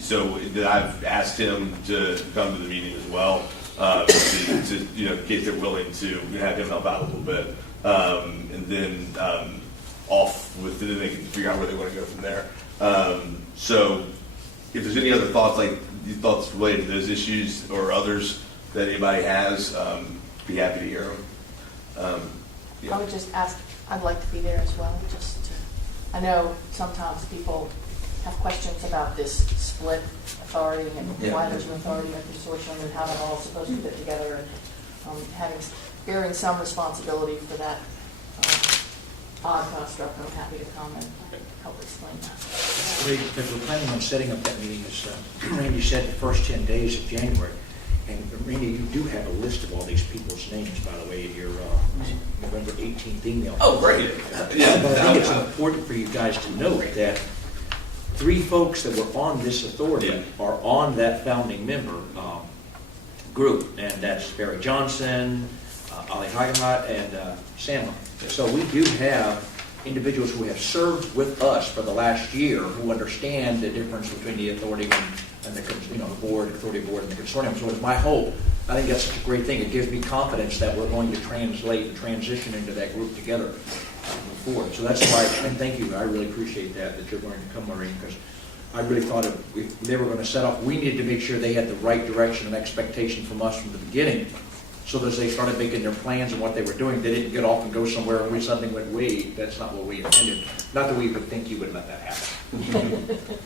So I've asked him to come to the meeting as well, in case they're willing to have him help out a little bit, and then then they can figure out where they want to go from there. So if there's any other thoughts, thoughts related to those issues or others that anybody has, be happy to hear them. I would just ask, I'd like to be there as well, I know sometimes people have questions about this split authority and why there's an authority and a consortium and how they're all supposed to fit together, and bearing some responsibility for that odd construct. I'm happy to come and help explain that. Because we're planning on setting up that meeting, as Randy said, the first 10 days of January. And Randy, you do have a list of all these people's names, by the way, in your November 18th email. Oh, great. But I think it's important for you guys to note that 3 folks that were on this authority are on that founding member group, and that's Barry Johnson, Ali Hagemat, and Sam. So we do have individuals who have served with us for the last year who understand the difference between the authority and the board, authority board, and the consortium. So it's my hope. I think that's such a great thing. It gives me confidence that we're going to translate and transition into that group together moving forward. So that's why, and thank you. I really appreciate that you're going to come, Maureen, because I really thought if they were going to set up, we needed to make sure they had the right direction and expectation from us from the beginning. So that as they started making their plans and what they were doing, they didn't get off and go somewhere and we suddenly went, wait, that's not what we intended. Not that we would think you would let that happen.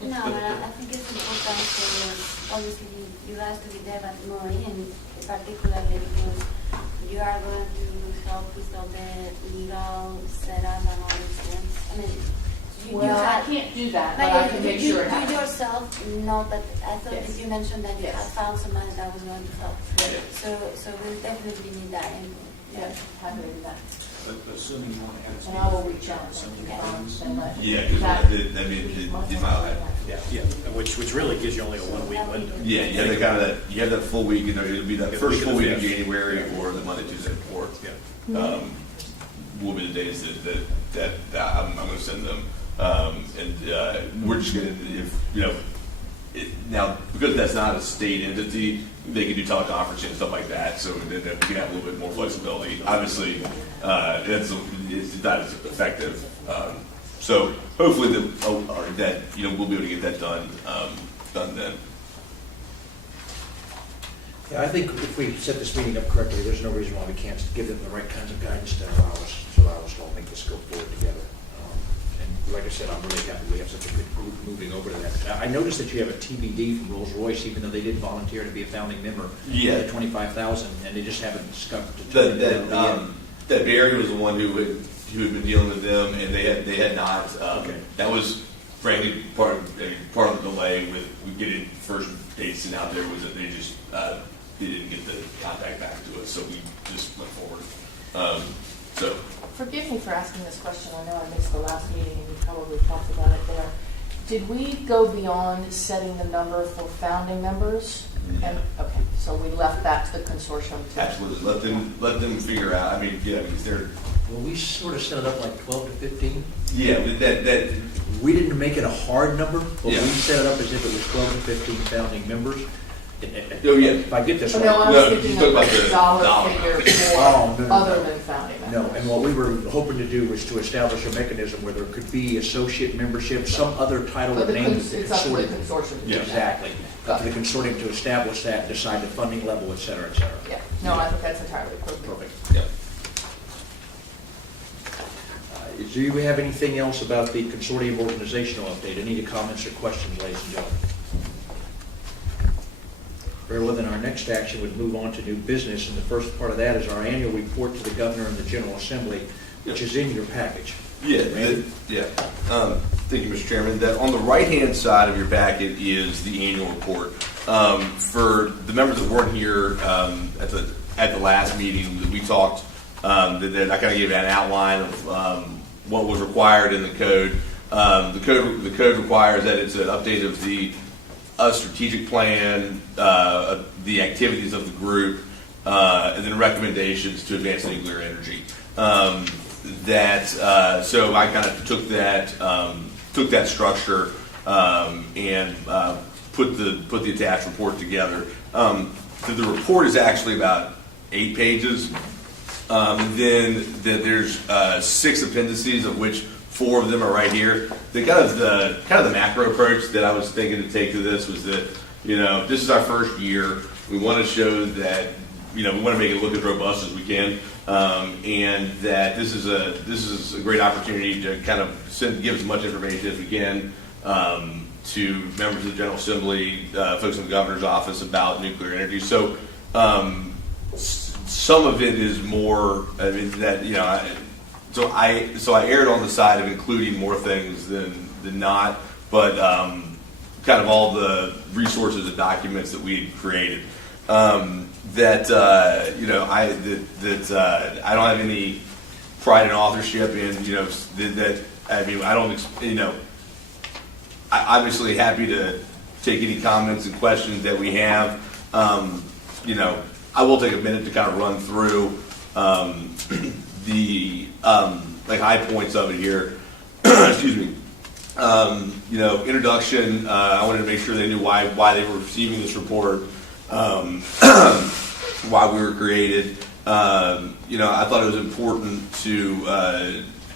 No, I think it's important for, obviously, you guys to be there, but Maureen particularly, because you are going to help with all the legal setup and all these things. I mean, I can't do that, but I can make sure it happens. You yourself know that, I thought Yes. that you mentioned that you Yes. had found somebody that was going to help. Yes. So we definitely need that input. Yes, happy to do that. But assuming you want to ask. And I will reach out to them and let. Because you might have. Yeah, which really gives you only a 1 week window. Yeah, you have that full week, it'll be that Yeah, first full week of yeah. January or the Monday, Tuesday before. Yeah. Will be the days that I'm going to send them. We're just going to, now, because that's not a state entity, they can do teleconferencing and stuff like that, so then we can have a little bit more flexibility. Obviously, it's not as effective. So hopefully we'll be able to get that done then. Yeah, I think if we set this meeting up correctly, there's no reason why we can't give them the right kinds of guidance to allow us to all make this go forward together. And like I said, I'm really happy we have such a good group moving over to that. Now, I noticed that you have a TBD from Rolls-Royce, even though they did volunteer to be a founding member. Yeah. At $25,000, and they just haven't determined That Barry was the one who had been dealing with them, and they had not. Okay. That was frankly part of the delay with getting first dates sent out there was that they just they didn't get the contact back to us, so we just went forward. Forgive me for asking this question. I know I missed the last meeting and you probably talked about it there. Did we go beyond setting the number for founding members? Yeah. Okay, so we left that to the consortium too. Absolutely, let them figure out. I mean, yeah, because they're Well, we sort of set it up like 12 to 15. yeah that We didn't make it a hard number, but Yeah. we set it up as if it was 12 to 15 founding members. Oh, yeah. If I get this Oh, right. no, I No, was you thinking talk of about the the dollar dollar. figure Oh, for no, no, other no. than founding members. No, and what we were hoping to do was to establish a mechanism where there could be associate membership, some other title But or name. it's up to the consortium. to do Yeah. that. Exactly. Up to the consortium to establish that, decide the funding level, et cetera, et cetera. Yeah, no, I think that's entirely appropriate. Perfect. yeah. Do you have anything else about the consortium organizational update? Any comments or questions, ladies and gentlemen? Very well, then our next action would move on to new business, and the first part of that is our annual report to the governor and the General Assembly, which is in your package. Yeah, Randy? Thank you, Mr. Chairman. That on the right-hand side of your packet is the annual report. For the members that weren't here at the last meeting, that we talked. I kind of gave an outline of what was required in the code. The code requires that it's an update of the strategic plan, the activities of the group, and then recommendations to advance nuclear energy. So I kind of took that took that structure and put the attached report together. The report is actually about 8 pages. Then there's 6 appendices, of which 4 of them are right here. The kind of the macro approach that I was thinking to take to this was that, this is our first year. We want to show that, we want to make it look as robust as we can, and that this is a great opportunity to kind of give as much information as we can to members of the General Assembly, folks in the governor's office about nuclear energy. So some of it is more, so I erred on the side of including more things than not, but kind of all the resources and documents that we had created. I don't have any pride in authorship, and I'm obviously happy to take any comments and questions that we have. I will take a minute to kind of run through the high points of it here. Excuse me. Introduction. I wanted to make sure they knew why they were receiving this report, why we were created. I thought it was important to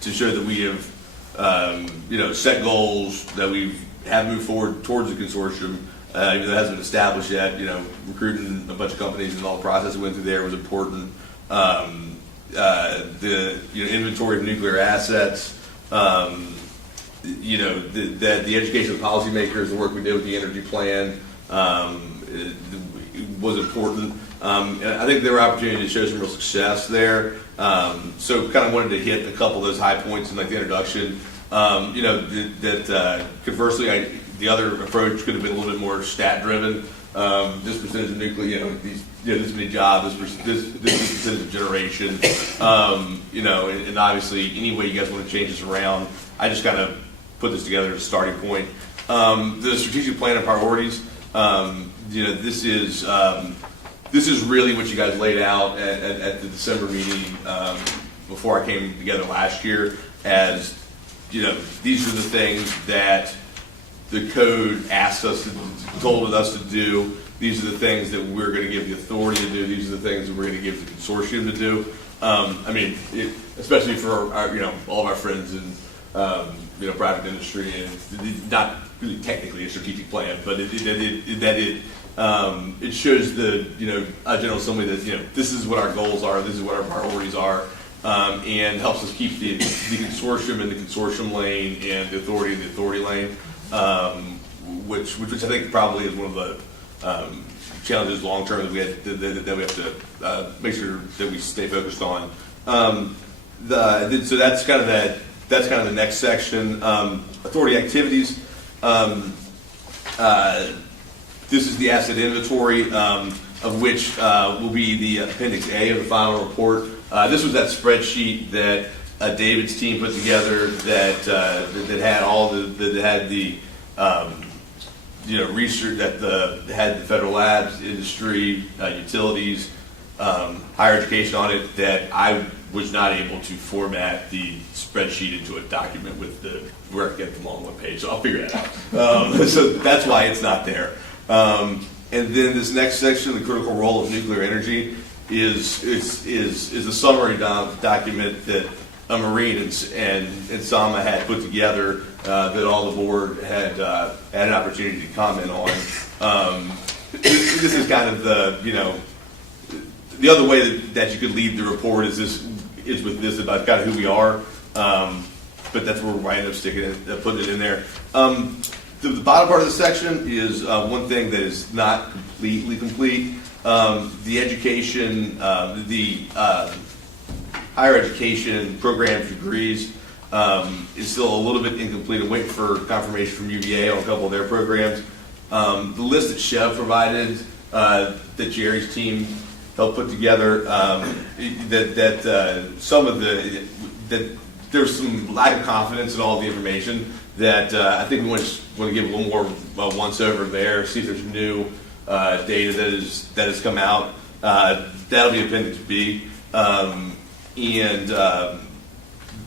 show that we have set goals, that we have moved forward towards the consortium. Even though it hasn't been established yet, recruiting a bunch of companies and all the process that went through there was important. The inventory of nuclear assets, the education of policymakers, the work we did with the energy plan was important. And I think there were opportunities to show some real success there. So kind of wanted to hit a couple of those high points in the introduction. Conversely, the other approach could have been a little bit more stat driven. This percentage of nuclear, this many jobs, this percentage of generation, and obviously any way you guys want to change this around. I just kind of put this together as a starting point. The strategic plan and priorities. This is really what you guys laid out at the December meeting before I came together last year. As these are the things that the code asked us, told us to do. These are the things that we're going to give the authority to do. These are the things that we're going to give the consortium to do. Especially for all of our friends in private industry, and not really technically a strategic plan, but it shows the General Assembly that this is what our goals are, this is what our priorities are, and helps us keep the consortium in the consortium lane and the authority in the authority lane. Which I think probably is one of the challenges long term that we have to make sure that we stay focused on. So that's kind of the next section. Authority activities. This is the asset inventory, of which will be the Appendix A of the final report. This was that spreadsheet that David's team put together that had all that had the research that had the federal labs, industry, utilities, higher education on it. That I was not able to format the spreadsheet into a document with where I can get them all on one page. So I'll figure that out. So that's why it's not there. And then this next section, the critical role of nuclear energy, is a summary document that Maureen and Sama had put together that all the board had an opportunity to comment on. This is kind of the other way that you could lead the report is with this about kind of who we are, but that's where I end up putting it in there. The bottom part of the section is one thing that is not completely complete. The education, higher education programs, degrees, is still a little bit incomplete. I'm waiting for confirmation from UVA on a couple of their programs. The list that Chev provided, that Jerry's team helped put together, that there's some lack of confidence in all the information that I think we want to give a little more once over there, see if there's new data that has come out. That'll be Appendix B. And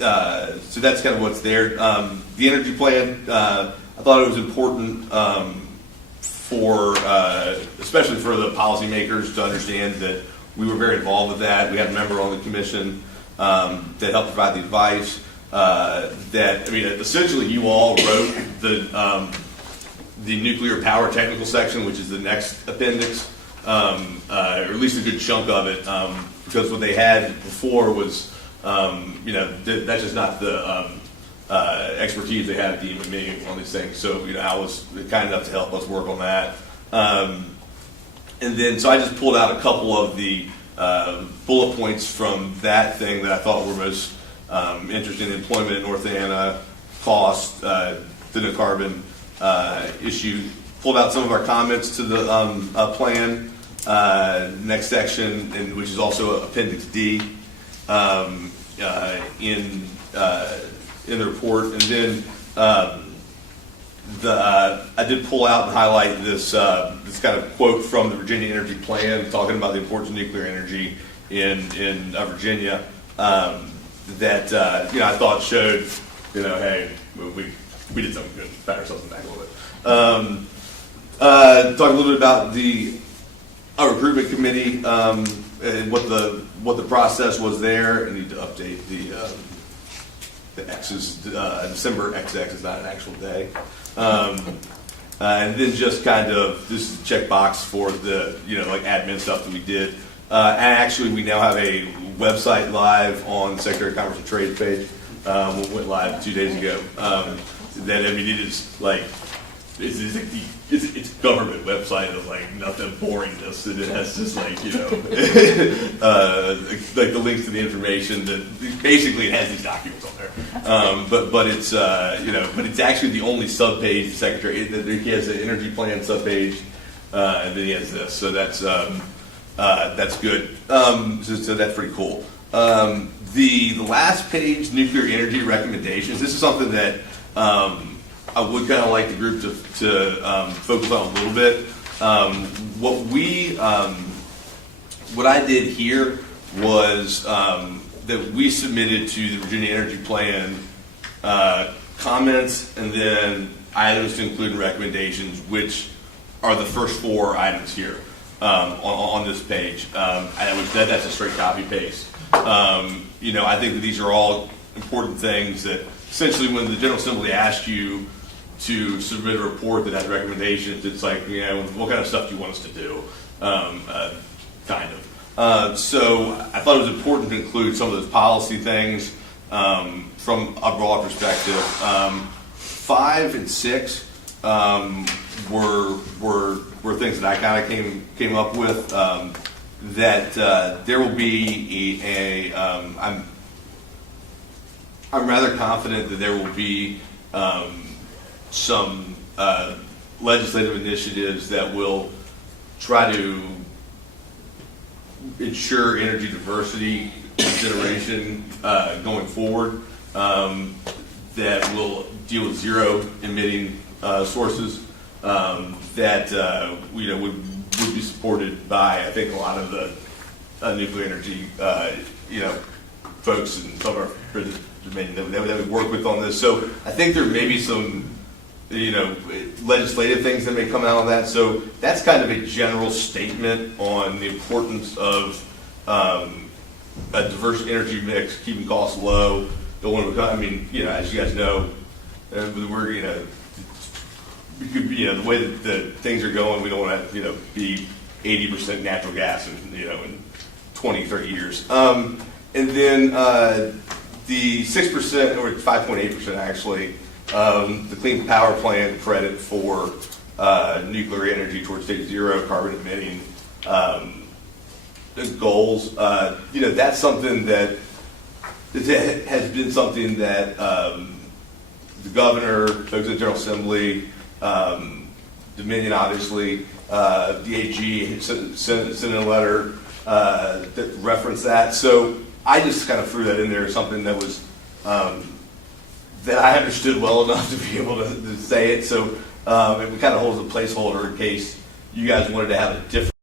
so that's kind of what's there. The energy plan, I thought it was important for, especially for the policymakers to understand that we were very involved with that. We had a member on the commission that helped provide the advice. Essentially you all wrote the nuclear power technical section, which is the next appendix, or at least a good chunk of it, because what they had before was, that's just not the expertise they had at the EMA on these things. So, Al was kind enough to help us work on that. And then, so I just pulled out a couple of the bullet points from that thing that I thought were most interesting: employment in North Anna, cost, the no carbon issue. Pulled out some of our comments to the plan, next section, and which is also Appendix D in the report. And then I did pull out and highlight this kind of quote from the Virginia Energy Plan, talking about the importance of nuclear energy in Virginia. That I thought showed, hey, we did something good, pat ourselves on the back a little bit. Talk a little bit about our recruitment committee and what the process was there. I need to update the X's. December XX is not an actual day. And then just kind of this is a checkbox for the like admin stuff that we did. And actually, we now have a website live on Secretary of Commerce and Trade page. We went live 2 days ago. It is like it's government website of like nothing boringness, and it has just like like the links to the information that basically it has these documents on there. But it's but it's actually the only subpage the Secretary. He has an energy plan subpage, and then he has this. So that's good. So that's pretty cool. The last page, nuclear energy recommendations. This is something that I would kind of like the group to focus on a little bit. What I did here was that we submitted to the Virginia Energy Plan comments and then items to include in recommendations, which are the first 4 items here on this page. That's a straight copy paste. I think that these are all important things that essentially when the General Assembly asks you to submit a report that has recommendations, it's like, what kind of stuff do you want us to do? Kind of. So I thought it was important to include some of those policy things from a broad perspective. 5 and 6 were things that I kind of came up with. That there will be I'm rather confident that there will be some legislative initiatives that will try to ensure energy diversity consideration going forward, that will deal with zero emitting sources that would be supported by, I think, a lot of the nuclear energy folks and some of our that we work with on this. So I think there may be some legislative things that may come out of that. So that's kind of a general statement on the importance of a diverse energy mix, keeping costs low. Don't want to as you guys know, we're the way that the things are going, we don't want to be 80% natural gas in 20, 30 years. And then the 6% or 5.8% actually, the Clean Power Plan credit for nuclear energy towards stage 0 carbon emitting goals. That's something that has been something that the governor, folks at the General Assembly, Dominion, obviously, the AG sent in a letter that referenced that. So I just kind of threw that in there, something that was that I understood well enough to be able to say it. So it kind of holds a placeholder in case you guys wanted to have a different